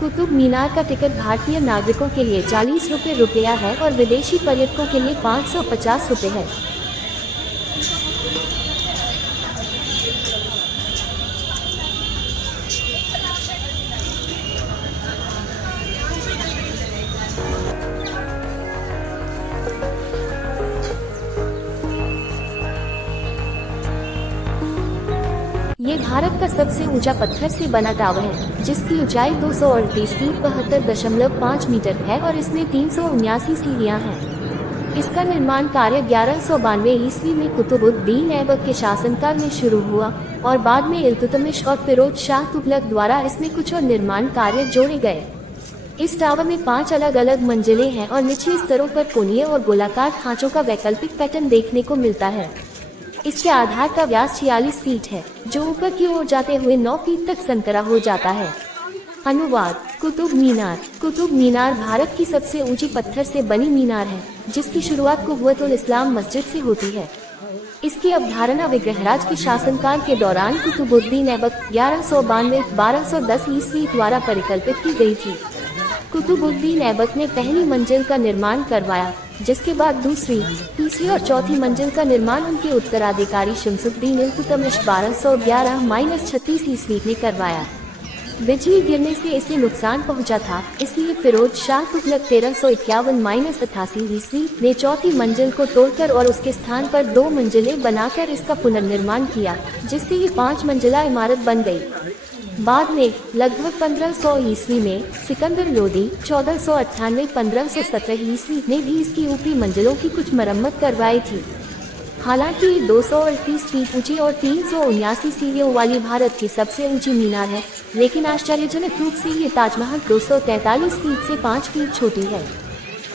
कुतुब मीनार का टिकट भारतीय नागरिकों के लिए 40 रुपया है और विदेशी पर्यटकों के लिए 550 रुपये है। ये भारत का सबसे ऊंचा पत्थर से बना टावर है, जिसकी ऊंचाई 238 फीट 72.5 मीटर है और इसमें 379 सीढ़ियां हैं। इसका निर्माण कार्य 1192 ईस्वी में कुतुबुद्दीन ऐबक के शासनकाल में शुरू हुआ और बाद में इल्तुतमिश और फिरोज शाह तुगलक द्वारा इसमें कुछ और निर्माण कार्य जोड़े गए। इस टावर में 5 अलग अलग मंजिलें हैं और निचले स्तरों पर कोणीय और गोलाकार खांचों का वैकल्पिक पैटर्न देखने को मिलता है। इसके आधार का व्यास 46 फीट है, जो ऊपर की ओर जाते हुए 9 फीट तक संकरा हो जाता है। अनुवाद: कुतुब मीनार। कुतुब मीनार भारत की सबसे ऊंची पत्थर से बनी मीनार है, जिसकी शुरुआत कुव्वतुल इस्लाम मस्जिद से होती है। इसकी अवधारणा विग्रहराज के शासनकाल के दौरान कुतुबुद्दीन ऐबक 1192-1210 ईस्वी द्वारा परिकल्पित की गई थी। कुतुबुद्दीन ऐबक ने पहली मंजिल का निर्माण करवाया, जिसके बाद दूसरी, तीसरी और चौथी मंजिल का निर्माण उनके उत्तराधिकारी शमसुद्दीन इल्तुतमिश 1211-36 ईस्वी ने करवाया। बिजली गिरने से इसे नुकसान पहुंचा था, इसलिए फिरोज शाह तुगलक 1351-88 ईस्वी ने चौथी मंजिल को तोड़कर और उसके स्थान पर 2 मंजिलें बनाकर इसका पुनर्निर्माण किया, जिससे ये 5 मंजिला इमारत बन गई। बाद में लगभग 1500 ईस्वी में सिकंदर लोदी 1498-1517 ईस्वी ने भी इसकी ऊपरी मंजिलों की कुछ मरम्मत करवाई थी। हालांकि ये 238 फीट ऊंची और 379 सीढ़ियों वाली भारत की सबसे ऊंची मीनार है, लेकिन आश्चर्यजनक रूप से ये ताजमहल 243 फीट से 5 फीट छोटी है।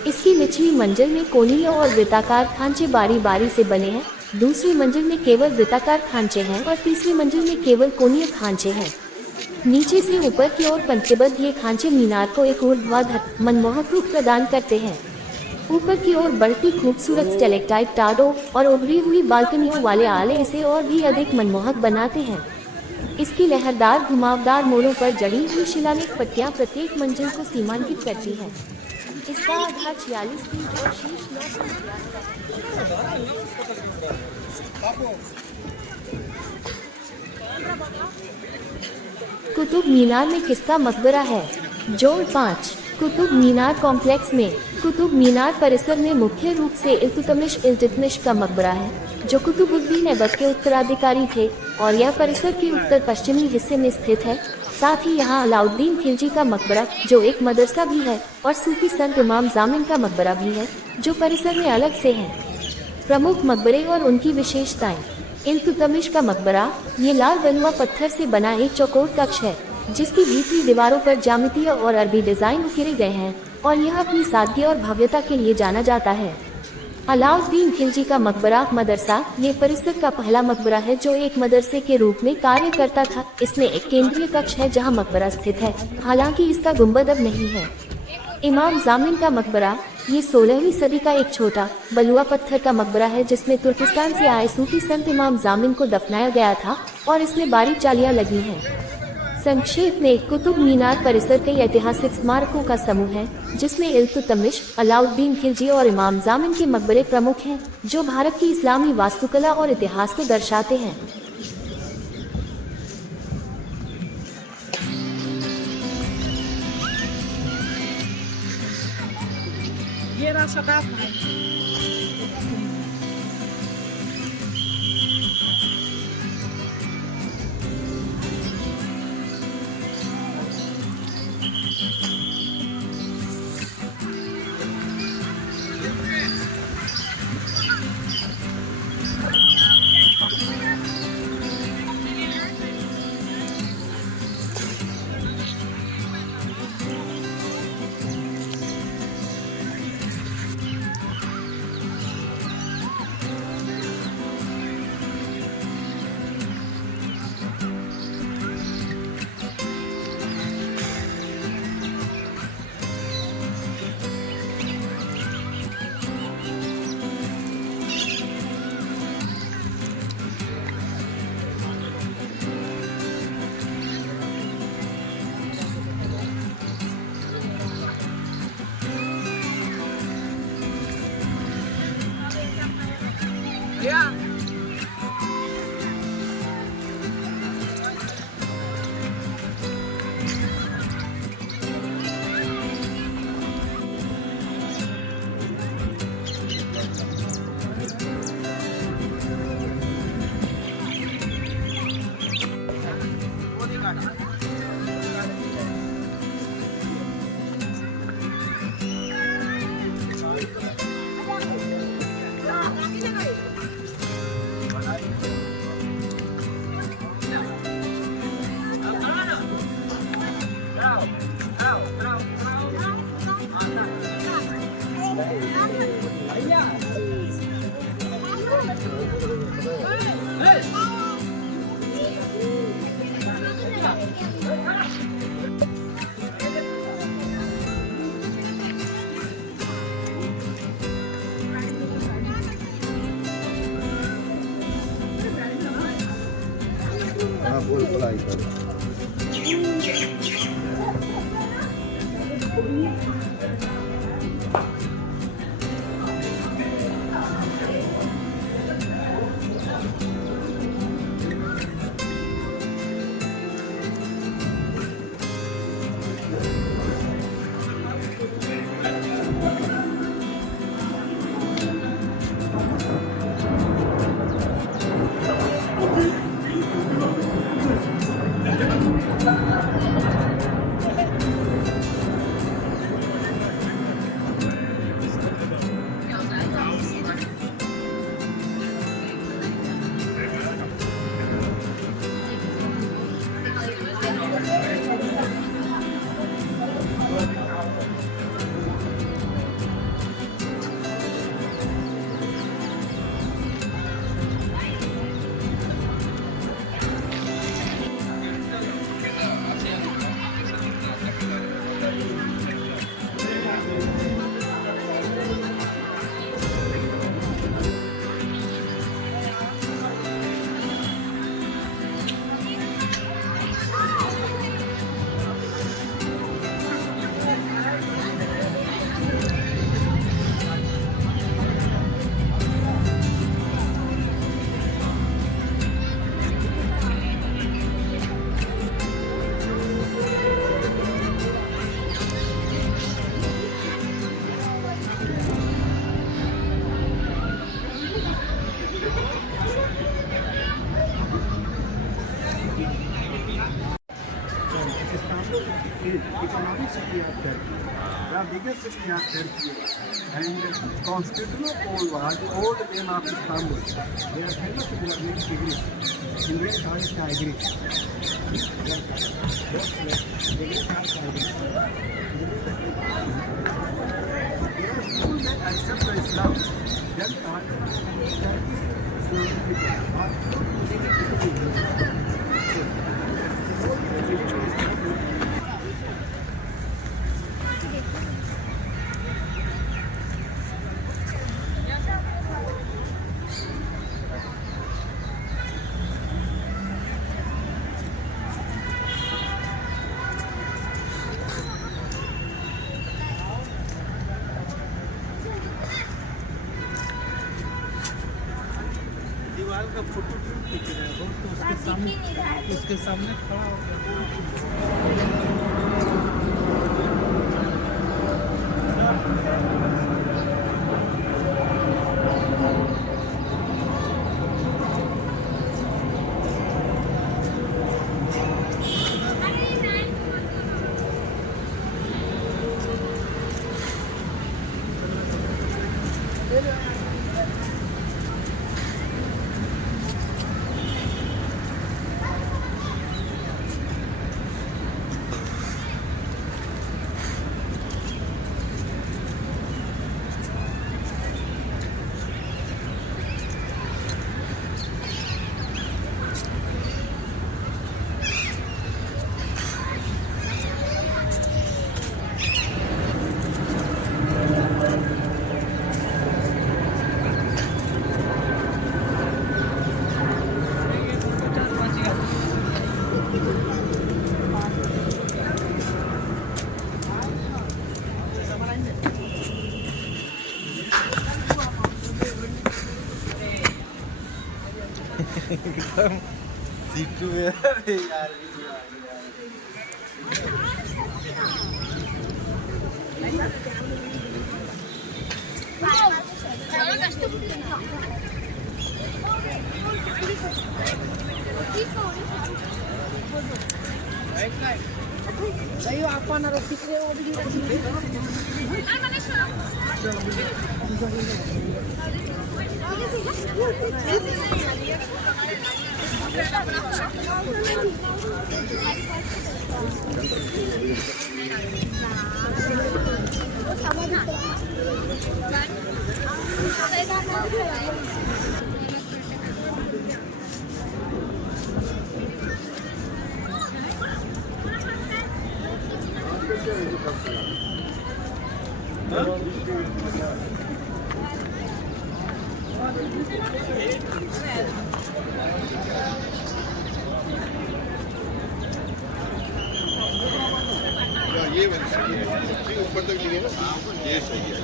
इसकी निचली मंजिल में कोणीय और वृत्ताकार खांचे बारी बारी से बने हैं, दूसरी मंजिल में केवल वृत्ताकार खांचे हैं और तीसरी मंजिल में केवल कोणीय खांचे हैं। नीचे से ऊपर की ओर पंक्तिबद्ध ये खांचे मीनार को एक ऊर्ध्वाधर मनमोहक रूप प्रदान करते हैं। ऊपर की ओर बढ़ती खूबसूरत स्टेलेक्टाइट टाडों और उभरी हुई बालकनियों वाले आले इसे और भी अधिक मनमोहक बनाते हैं। इसकी लहरदार घुमावदार मोड़ों पर जड़ी हुई शिलालेख पट्टियां प्रत्येक मंजिल को सीमांकित करती हैं। इसका आधार 46 फीट और शीर्ष 9 फीट है। कुतुब मीनार में किसका मकबरा है? जोड़ 5। कुतुब मीनार कॉम्प्लेक्स में कुतुब मीनार परिसर में मुख्य रूप से इल्तुतमिश का मकबरा है, जो कुतुबुद्दीन ऐबक के उत्तराधिकारी थे, और यह परिसर के उत्तर पश्चिमी हिस्से में स्थित है। साथ ही यहाँ अलाउद्दीन खिलजी का मकबरा, जो एक मदरसा भी है, और सूफी संत इमाम जामिन का मकबरा भी है, जो परिसर में अलग से है। प्रमुख मकबरे और उनकी विशेषताएं। इल्तुतमिश का मकबरा, ये लाल बनुआ पत्थर से बना एक चौकोर कक्ष है, जिसकी भीतरी दीवारों पर ज्यामितीय और अरबी डिजाइन उकेरे गए हैं, और यह अपनी सादगी और भव्यता के लिए जाना जाता है। अलाउद्दीन खिलजी का मकबरा मदरसा, ये परिसर का पहला मकबरा है जो एक मदरसे के रूप में कार्य करता था। इसमें एक केंद्रीय कक्ष है जहाँ मकबरा स्थित है, हालांकि इसका गुंबद अब नहीं है। इमाम जामिन का मकबरा, ये 16वीं सदी का एक छोटा बलुआ पत्थर का मकबरा है, जिसमें तुर्किस्तान से आए सूफी संत इमाम जामिन को दफनाया गया था और इसमें बारीक जालियां लगी हैं। संक्षेप में, कुतुब मीनार परिसर कई ऐतिहासिक स्मारकों का समूह है, जिसमें इल्तुतमिश, अलाउद्दीन खिलजी और इमाम जामिन के मकबरे प्रमुख हैं, जो भारत की इस्लामी वास्तुकला और इतिहास को दर्शाते हैं। ये रास्ता हाँ बोल फ्राई कर economic city of Turkey, the biggest city of Turkey, and Constantinople was the old name of Istanbul. They are famous for their great degree. In great arts, I agree. People that accept the Islam, then दीवार का photo क्यों खींच रहे हो तो उसके सामने खड़ा हो एकदम सीटू यार आपण तिकडे ये ऊपर तक लिए ना, ये सही है।